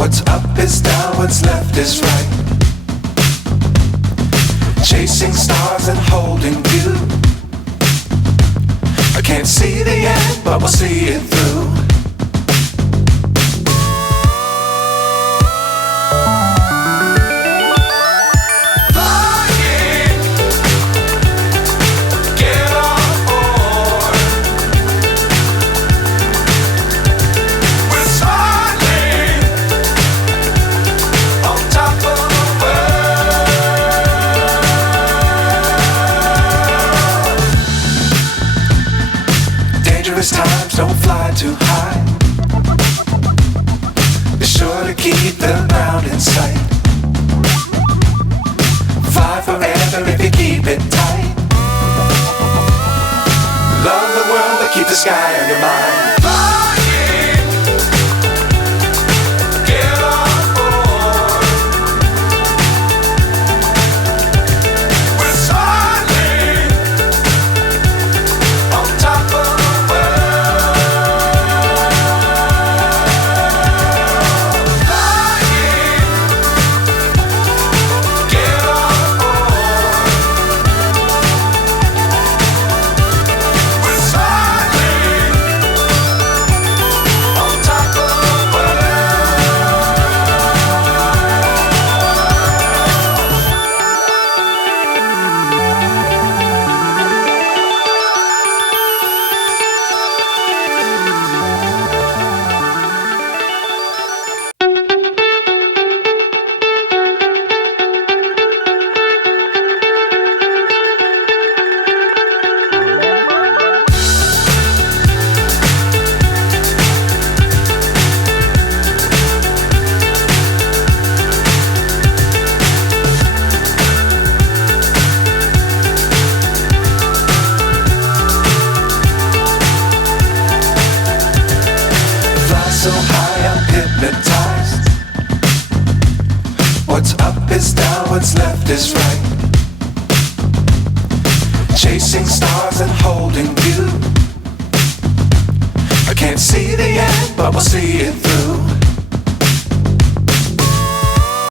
What's up is down, what's left is right. Chasing stars and holding you. I can't see the end, but we'll see it through. Times don't fly too high. Be sure to keep the ground in sight. Fly forever if you keep it tight. Love the world but keep the sky on your mind. So high I'm hypnotized. What's up is down, what's left is right. Chasing stars and holding you. I can't see the end, but we'll see it through.